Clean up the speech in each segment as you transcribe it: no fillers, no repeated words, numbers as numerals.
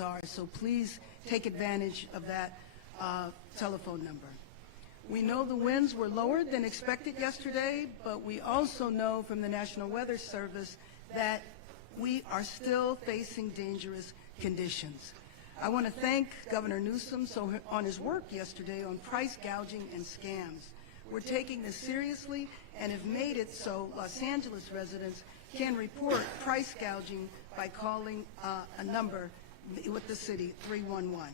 SARS. So please take advantage of that telephone number. We know the winds were lower than expected yesterday, but we also know from the National Weather Service that we are still facing dangerous conditions. I want to thank Governor Newsom on his work yesterday on price gouging and scams. We're taking this seriously and have made it so Los Angeles residents can report price gouging by calling a number with the city, 311.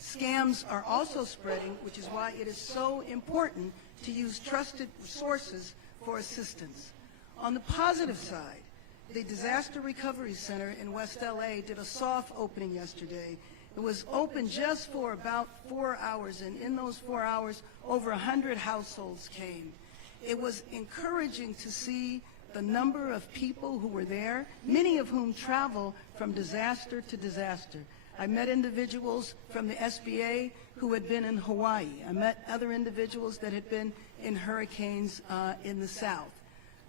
Scams are also spreading, which is why it is so important to use trusted sources for assistance. On the positive side, the Disaster Recovery Center in West LA did a soft opening yesterday. It was open just for about 4 hours, and in those 4 hours, over 100 households came. It was encouraging to see the number of people who were there, many of whom travel from disaster to disaster. I met individuals from the SBA who had been in Hawaii. I met other individuals that had been in hurricanes in the South.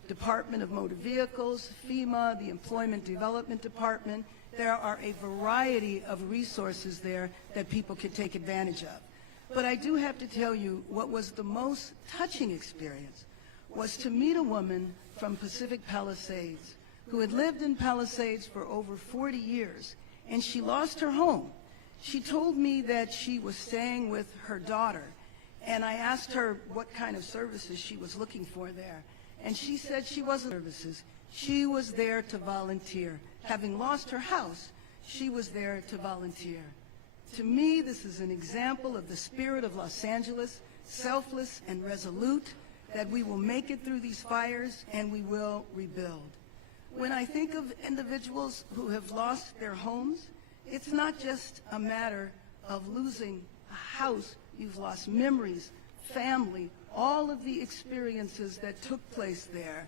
Department of Motor Vehicles, FEMA, the Employment Development Department. There are a variety of resources there that people can take advantage of. But I do have to tell you, what was the most touching experience was to meet a woman from Pacific Palisades who had lived in Palisades for over 40 years, and she lost her home. She told me that she was staying with her daughter, and I asked her what kind of services she was looking for there. And she said she wasn't services. She was there to volunteer. Having lost her house, she was there to volunteer. To me, this is an example of the spirit of Los Angeles, selfless and resolute, that we will make it through these fires and we will rebuild. When I think of individuals who have lost their homes, it's not just a matter of losing a house. You've lost memories, family, all of the experiences that took place there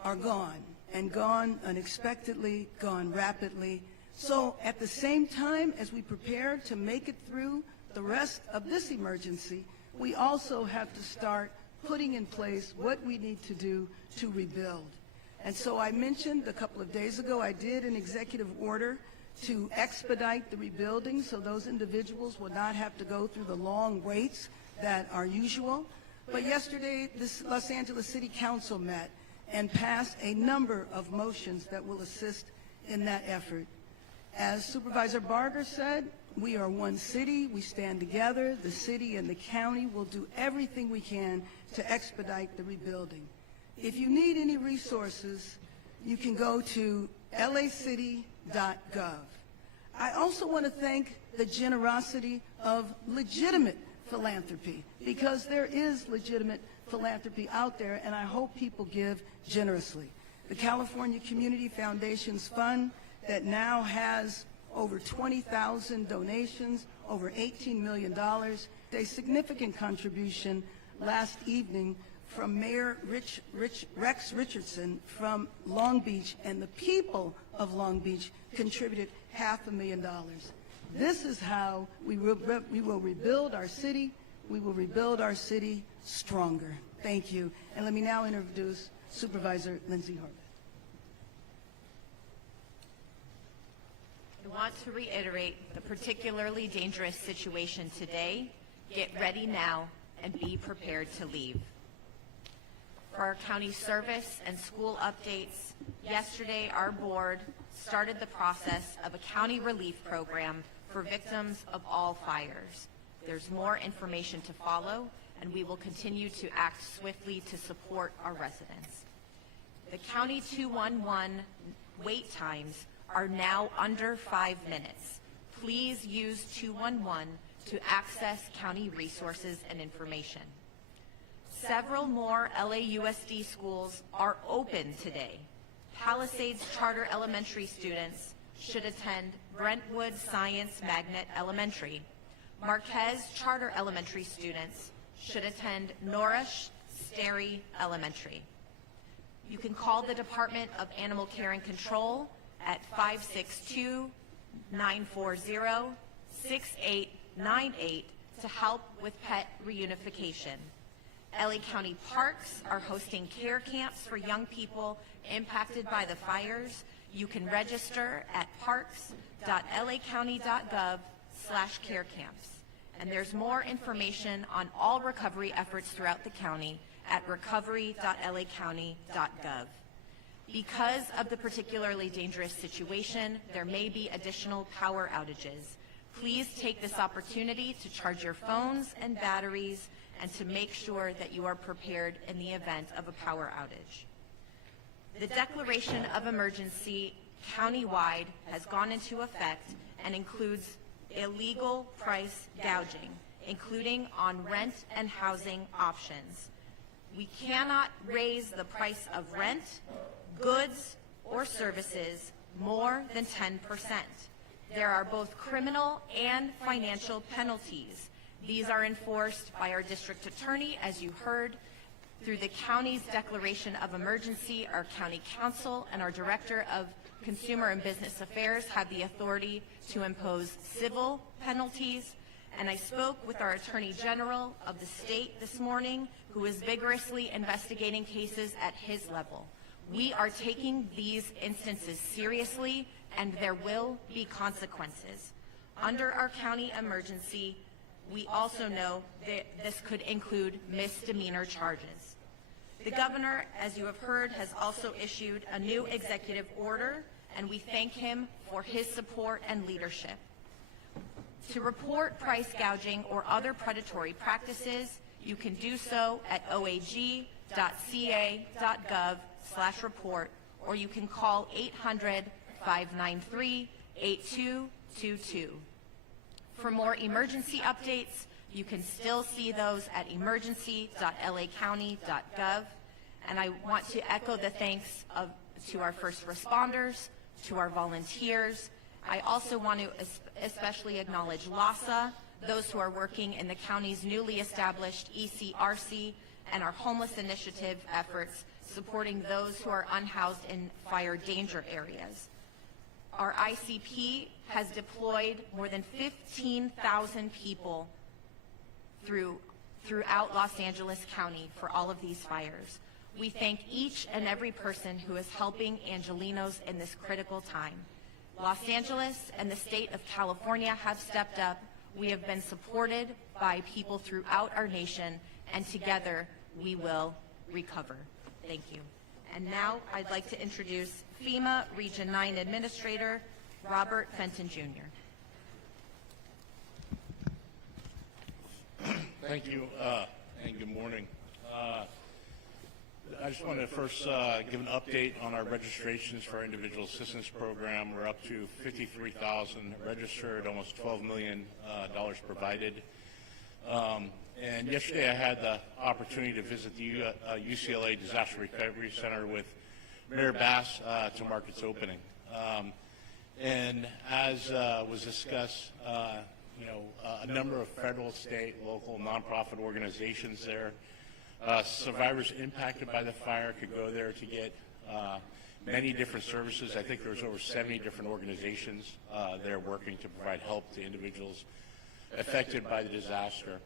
are gone, and gone unexpectedly, gone rapidly. So at the same time as we prepare to make it through the rest of this emergency, we also have to start putting in place what we need to do to rebuild. And so I mentioned a couple of days ago, I did an executive order to expedite the rebuilding so those individuals will not have to go through the long waits that are usual. But yesterday, this Los Angeles City Council met and passed a number of motions that will assist in that effort. As Supervisor Barger said, we are one city, we stand together. The city and the county will do everything we can to expedite the rebuilding. If you need any resources, you can go to lacity.gov. I also want to thank the generosity of legitimate philanthropy, because there is legitimate philanthropy out there, and I hope people give generously. The California Community Foundation's fund that now has over 20,000 donations, over $18 million, a significant contribution last evening from Mayor Rex Richardson from Long Beach, and the people of Long Beach contributed $500,000. This is how we will rebuild our city. We will rebuild our city stronger. Thank you. And let me now introduce Supervisor Lindsay Horvath. I want to reiterate the particularly dangerous situation today. Get ready now and be prepared to leave. For our county service and school updates, yesterday our board started the process of a county relief program for victims of all fires. There's more information to follow, and we will continue to act swiftly to support our residents. The County 211 wait times are now under 5 minutes. Please use 211 to access county resources and information. Several more LAUSD schools are open today. Palisades Charter Elementary students should attend Brentwood Science Magnet Elementary. Marquez Charter Elementary students should attend Norrish Sterry Elementary. You can call the Department of Animal Care and Control at 562-940-6898 to help with pet reunification. LA County Parks are hosting care camps for young people impacted by the fires. You can register at parks.lacounty.gov/care camps. And there's more information on all recovery efforts throughout the county at recovery.lacounty.gov. Because of the particularly dangerous situation, there may be additional power outages. Please take this opportunity to charge your phones and batteries and to make sure that you are prepared in the event of a power outage. The declaration of emergency countywide has gone into effect and includes illegal price gouging, including on rent and housing options. We cannot raise the price of rent, goods, or services more than 10%. There are both criminal and financial penalties. These are enforced by our district attorney, as you heard. Through the county's declaration of emergency, our county council and our director of Consumer and Business Affairs have the authority to impose civil penalties. And I spoke with our Attorney General of the state this morning, who is vigorously investigating cases at his level. We are taking these instances seriously, and there will be consequences. Under our county emergency, we also know that this could include misdemeanor charges. The governor, as you have heard, has also issued a new executive order, and we thank him for his support and leadership. To report price gouging or other predatory practices, you can do so at oag.ca.gov/report, or you can call 800-593-8222. For more emergency updates, you can still see those at emergency.lacounty.gov. And I want to echo the thanks to our first responders, to our volunteers. I also want to especially acknowledge LASA, those who are working in the county's newly established ECRC, and our homeless initiative efforts supporting those who are unhoused in fire danger areas. Our ICP has deployed more than 15,000 people throughout Los Angeles County for all of these fires. We thank each and every person who is helping Angelenos in this critical time. Los Angeles and the state of California have stepped up. We have been supported by people throughout our nation, and together we will recover. Thank you. And now I'd like to introduce FEMA Region 9 Administrator Robert Fenton Jr. Thank you, and good morning. I just want to first give an update on our registrations for our individual assistance program. We're up to 53,000 registered, almost $12 million provided. And yesterday I had the opportunity to visit the UCLA Disaster Recovery Center with Mayor Bass to mark its opening. And as was discussed, a number of federal, state, local, nonprofit organizations there. Survivors impacted by the fire could go there to get many different services. I think there's over 70 different organizations there working to provide help to individuals affected by the disaster.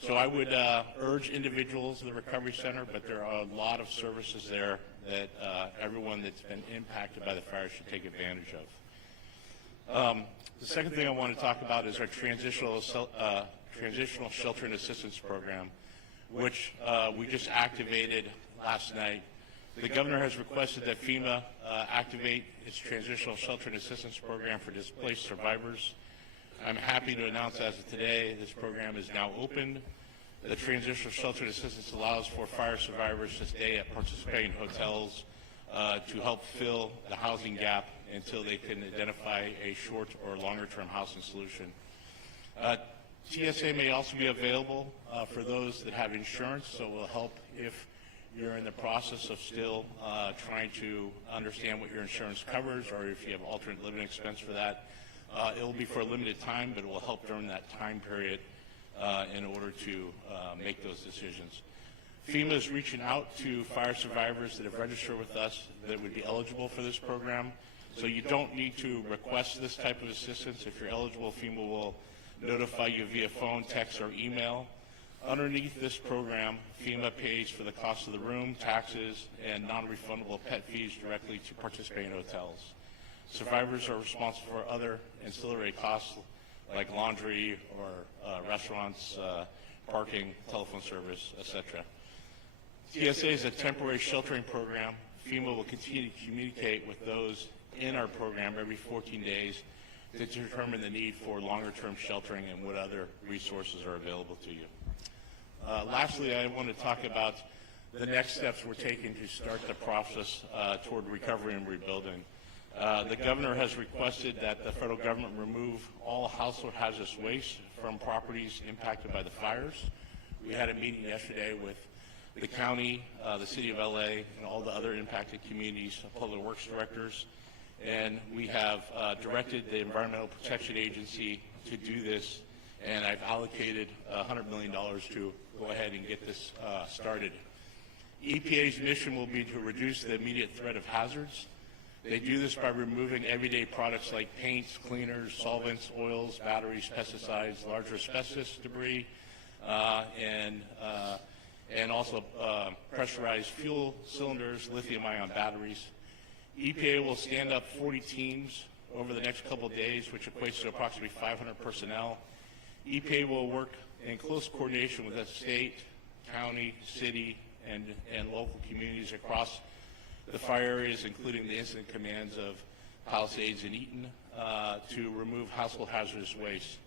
So I would urge individuals to the Recovery Center, but there are a lot of services there that everyone that's been impacted by the fire should take advantage of. The second thing I want to talk about is our transitional shelter and assistance program, which we just activated last night. The governor has requested that FEMA activate its transitional shelter and assistance program for displaced survivors. I'm happy to announce as of today this program is now open. The transitional shelter and assistance allows for fire survivors to stay at participating hotels to help fill the housing gap until they can identify a short or longer term housing solution. TSA may also be available for those that have insurance, so it will help if you're in the process of still trying to understand what your insurance covers, or if you have alternate living expense for that. It will be for a limited time, but it will help during that time period in order to make those decisions. FEMA is reaching out to fire survivors that have registered with us that would be eligible for this program. So you don't need to request this type of assistance. If you're eligible, FEMA will notify you via phone, text, or email. Underneath this program, FEMA pays for the cost of the room, taxes, and non-refundable pet fees directly to participating hotels. Survivors are responsible for other ancillary costs like laundry or restaurants, parking, telephone service, etc. TSA is a temporary sheltering program. FEMA will continue to communicate with those in our program every 14 days to determine the need for longer-term sheltering and what other resources are available to you. Lastly, I want to talk about the next steps we're taking to start the process toward recovery and rebuilding. The governor has requested that the federal government remove all household hazardous waste from properties impacted by the fires. We had a meeting yesterday with the county, the city of LA, and all the other impacted communities, public works directors, and we have directed the Environmental Protection Agency to do this, and I've allocated $100 million to go ahead and get this started. EPA's mission will be to reduce the immediate threat of hazards. They do this by removing everyday products like paints, cleaners, solvents, oils, batteries, pesticides, larger asbestos debris, and also pressurized fuel cylinders, lithium-ion batteries. EPA will stand up 40 teams over the next couple of days, which equates to approximately 500 personnel. EPA will work in close coordination with the state, county, city, and local communities across the fire areas, including the incident commands of Palisades and Eaton, to remove household hazardous waste.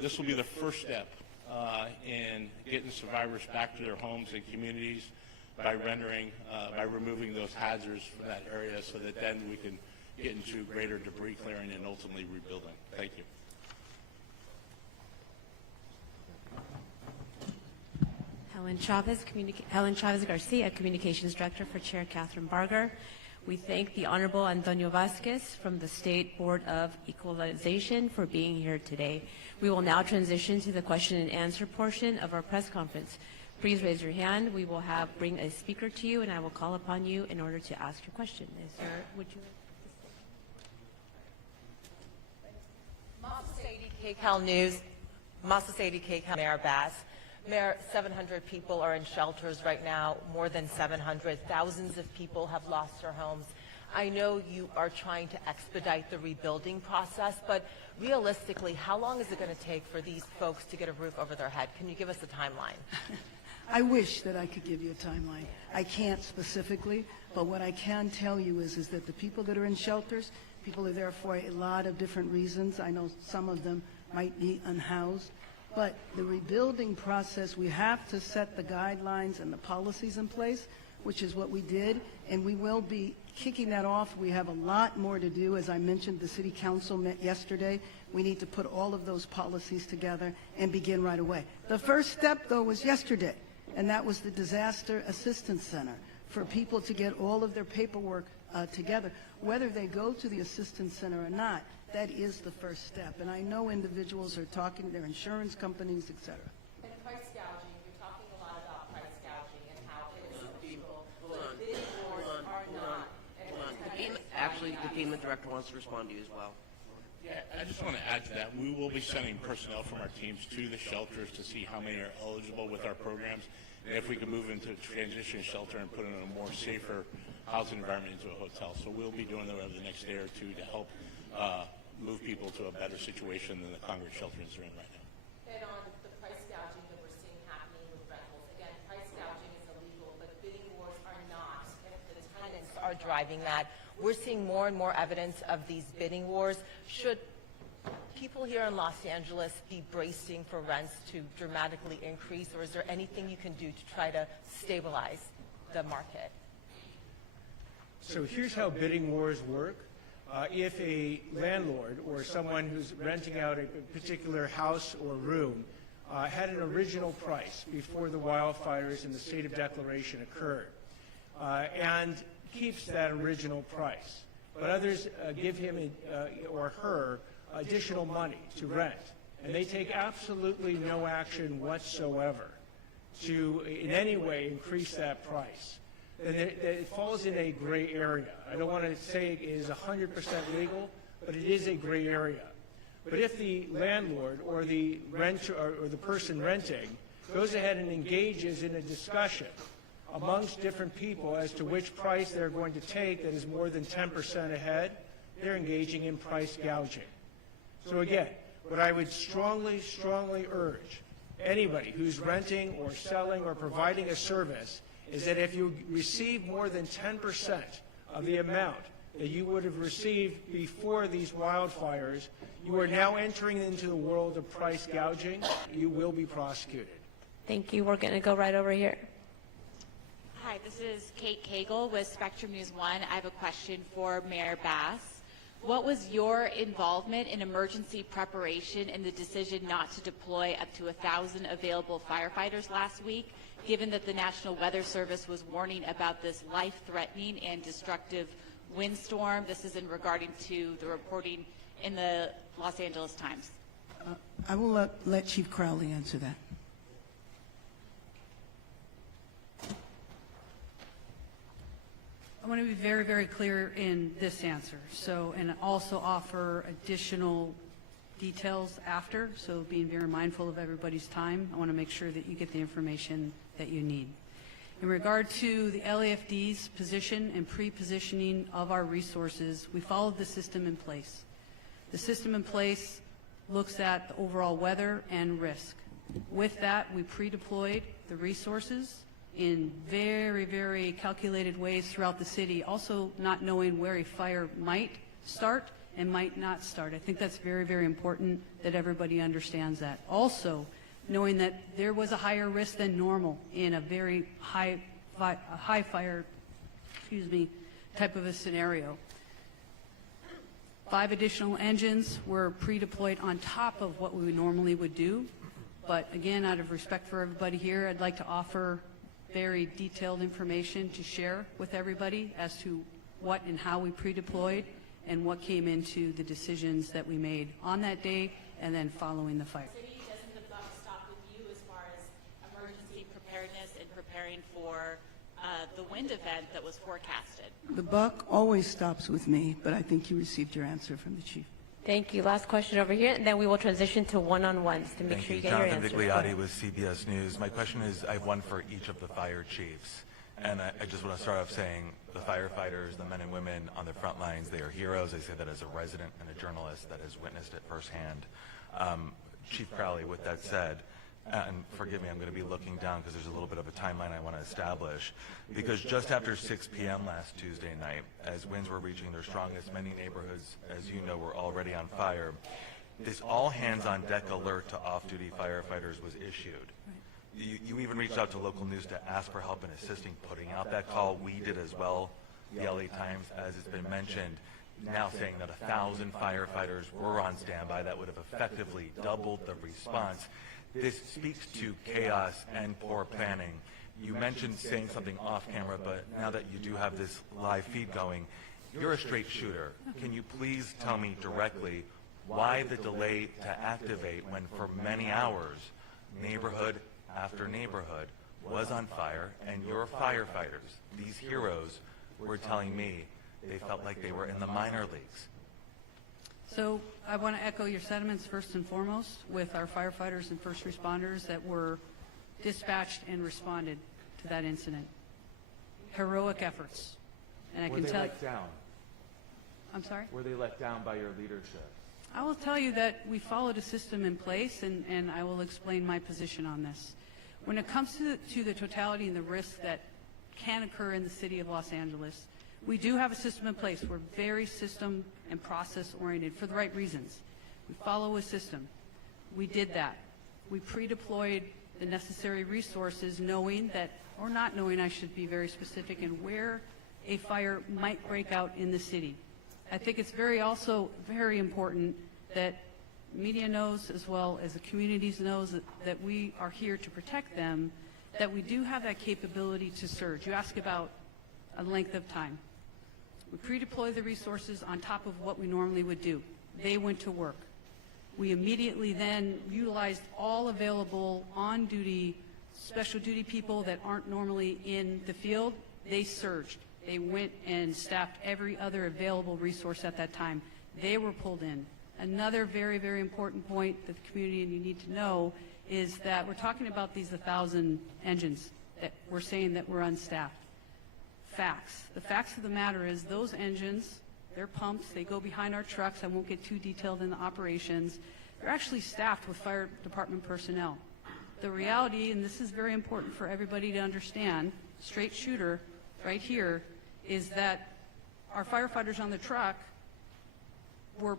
This will be the first step in getting survivors back to their homes and communities by removing those hazards from that area, so that then we can get into greater debris clearing and ultimately rebuilding. Thank you. Helen Chavez Garcia, Communications Director for Chair Catherine Barger. We thank the Honorable Antonio Vasquez from the State Board of Equalization for being here today. We will now transition to the question and answer portion of our press conference. Please raise your hand. We will bring a speaker to you, and I will call upon you in order to ask your question. Would you Masa Sadie, KCAL News. Masa Sadie, KCAL. Mayor Bass. Mayor, 700 people are in shelters right now, more than 700. Thousands of people have lost their homes. I know you are trying to expedite the rebuilding process, but realistically, how long is it going to take for these folks to get a roof over their head? Can you give us a timeline? I wish that I could give you a timeline. I can't specifically, but what I can tell you is that the people that are in shelters, people are there for a lot of different reasons. I know some of them might be unhoused. But the rebuilding process, we have to set the guidelines and the policies in place, which is what we did, and we will be kicking that off. We have a lot more to do. As I mentioned, the City Council met yesterday. We need to put all of those policies together and begin right away. The first step, though, was yesterday, and that was the Disaster Assistance Center, for people to get all of their paperwork together. Whether they go to the Assistance Center or not, that is the first step. And I know individuals are talking to their insurance companies, et cetera. And price gouging, you're talking a lot about price gouging and how innocent people, but bidding wars are not. Actually, the FEMA director wants to respond to you as well. Yeah, I just want to add to that. We will be sending personnel from our teams to the shelters to see how many are eligible with our programs, and if we can move into transition shelter and put in a more safer housing environment into a hotel. So we'll be doing that over the next day or two to help move people to a better situation than the congregate shelters are in right now. And on the price gouging that we're seeing happening with rentals, again, price gouging is illegal, but bidding wars are not. If the tenants are driving that, we're seeing more and more evidence of these bidding wars. Should people here in Los Angeles be bracing for rents to dramatically increase, or is there anything you can do to try to stabilize the market? So here's how bidding wars work. If a landlord or someone who's renting out a particular house or room had an original price before the wildfires and the state of declaration occurred, and keeps that original price, but others give him or her additional money to rent, and they take absolutely no action whatsoever to in any way increase that price, then it falls in a gray area. I don't want to say it is 100% legal, but it is a gray area. But if the landlord or the renter or the person renting goes ahead and engages in a discussion amongst different people as to which price they're going to take that is more than 10% ahead, they're engaging in price gouging. So again, what I would strongly, strongly urge anybody who's renting or selling or providing a service is that if you receive more than 10% of the amount that you would have received before these wildfires, you are now entering into the world of price gouging. You will be prosecuted. Thank you. We're going to go right over here. Hi, this is Kate Cagle with Spectrum News 1. I have a question for Mayor Bass. What was your involvement in emergency preparation in the decision not to deploy up to 1,000 available firefighters last week, given that the National Weather Service was warning about this life-threatening and destructive windstorm? This is in regarding to the reporting in the Los Angeles Times. I will let Chief Crowley answer that. I want to be very, very clear in this answer. So, and also offer additional details after. So being very mindful of everybody's time, I want to make sure that you get the information that you need. In regard to the LAFD's position and pre-positioning of our resources, we followed the system in place. The system in place looks at the overall weather and risk. With that, we pre-deployed the resources in very, very calculated ways throughout the city, also not knowing where a fire might start and might not start. I think that's very, very important that everybody understands that. Also, knowing that there was a higher risk than normal in a very high fire, type of a scenario. 5 additional engines were pre-deployed on top of what we normally would do. But again, out of respect for everybody here, I'd like to offer very detailed information to share with everybody as to what and how we pre-deployed and what came into the decisions that we made on that day and then following the fire. City, doesn't the buck stop with you as far as emergency preparedness and preparing for the wind event that was forecasted? The buck always stops with me, but I think you received your answer from the chief. Thank you. Last question over here, and then we will transition to one-on-ones to make sure you get your answer. Jonathan Vigliotti with CBS News. My question is, I have one for each of the fire chiefs. And I just want to start off saying the firefighters, the men and women on the front lines, they are heroes. I say that as a resident and a journalist that has witnessed it firsthand. Chief Crowley, with that said, and forgive me, I'm going to be looking down because there's a little bit of a timeline I want to establish, because just after 6 p.m. last Tuesday night, as winds were reaching their strongest, many neighborhoods, as you know, were already on fire. This all-hands-on-deck alert to off-duty firefighters was issued. You even reached out to local news to ask for help in assisting putting out that call. We did as well. The LA Times, as it's been mentioned, now saying that 1,000 firefighters were on standby. That would have effectively doubled the response. This speaks to chaos and poor planning. You mentioned saying something off camera, but now that you do have this live feed going, you're a straight shooter. Can you please tell me directly why the delay to activate when for many hours, neighborhood after neighborhood was on fire, and your firefighters, these heroes, were telling me they felt like they were in the minor leagues? So I want to echo your sentiments first and foremost with our firefighters and first responders that were dispatched and responded to that incident. Heroic efforts. And I can tell you. Were they let down? I'm sorry? Were they let down by your leadership? I will tell you that we followed a system in place, and I will explain my position on this. When it comes to the totality and the risk that can occur in the city of Los Angeles, we do have a system in place. We're very system and process oriented for the right reasons. We follow a system. We did that. We pre-deployed the necessary resources knowing that, or not knowing, I should be very specific, in where a fire might break out in the city. I think it's also very important that media knows, as well as the communities knows, that we are here to protect them, that we do have that capability to surge. You ask about a length of time. We pre-deploy the resources on top of what we normally would do. They went to work. We immediately then utilized all available on-duty, special duty people that aren't normally in the field. They surged. They went and staffed every other available resource at that time. They were pulled in. Another very, very important point that the community and you need to know is that we're talking about these 1,000 engines that we're saying that we're unstaffed. Facts. The facts of the matter is those engines, they're pumps, they go behind our trucks. I won't get too detailed in the operations. They're actually staffed with fire department personnel. The reality, and this is very important for everybody to understand, straight shooter right here, is that our firefighters on the truck were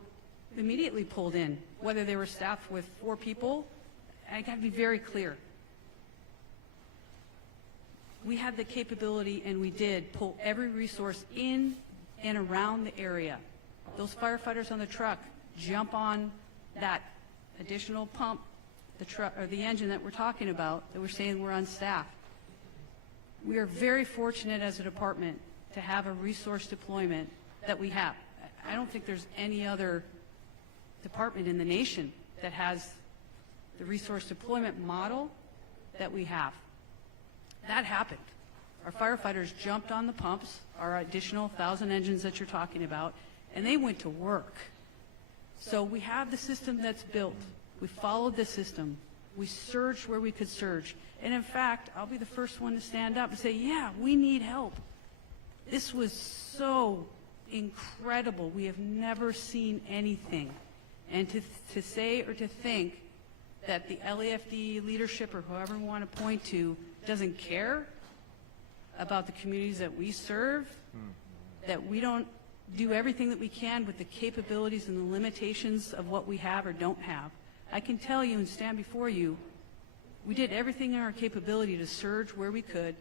immediately pulled in, whether they were staffed with 4 people. I got to be very clear. We had the capability, and we did, pull every resource in and around the area. Those firefighters on the truck jump on that additional pump, the truck or the engine that we're talking about, that we're saying we're unstaffed. We are very fortunate as a department to have a resource deployment that we have. I don't think there's any other department in the nation that has the resource deployment model that we have. That happened. Our firefighters jumped on the pumps, our additional 1,000 engines that you're talking about, and they went to work. So we have the system that's built. We followed the system. We surged where we could surge. And in fact, I'll be the first one to stand up and say, yeah, we need help. This was so incredible. We have never seen anything. And to say or to think that the LAFD leadership or whoever we want to point to doesn't care about the communities that we serve, that we don't do everything that we can with the capabilities and the limitations of what we have or don't have. I can tell you and stand before you, we did everything in our capability to surge where we could.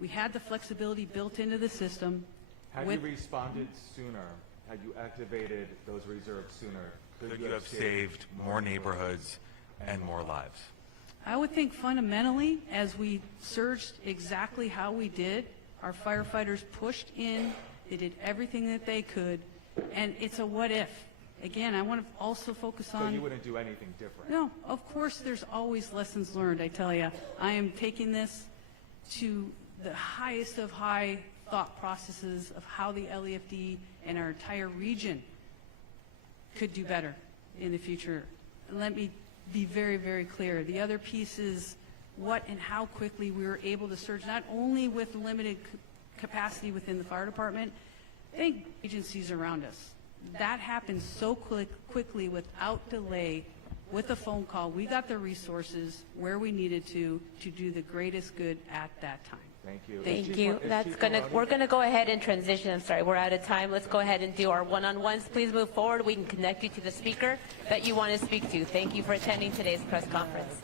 We had the flexibility built into the system. Had you responded sooner, had you activated those reserves sooner, Could you have saved more neighborhoods and more lives? I would think fundamentally, as we surged exactly how we did, our firefighters pushed in, they did everything that they could, and it's a what if. Again, I want to also focus on... So you wouldn't do anything different? No, of course there's always lessons learned, I tell you. I am taking this to the highest of high thought processes of how the LAFD and our entire region could do better in the future. And let me be very, very clear. The other piece is what and how quickly we were able to surge, not only with limited capacity within the fire department, thank agencies around us. That happened so quickly without delay with a phone call. We got the resources where we needed to do the greatest good at that time. Thank you. Thank you. We're gonna go ahead and transition. I'm sorry, we're out of time. Let's go ahead and do our one-on-ones. Please move forward. We can connect you to the speaker that you want to speak to. Thank you for attending today's press conference.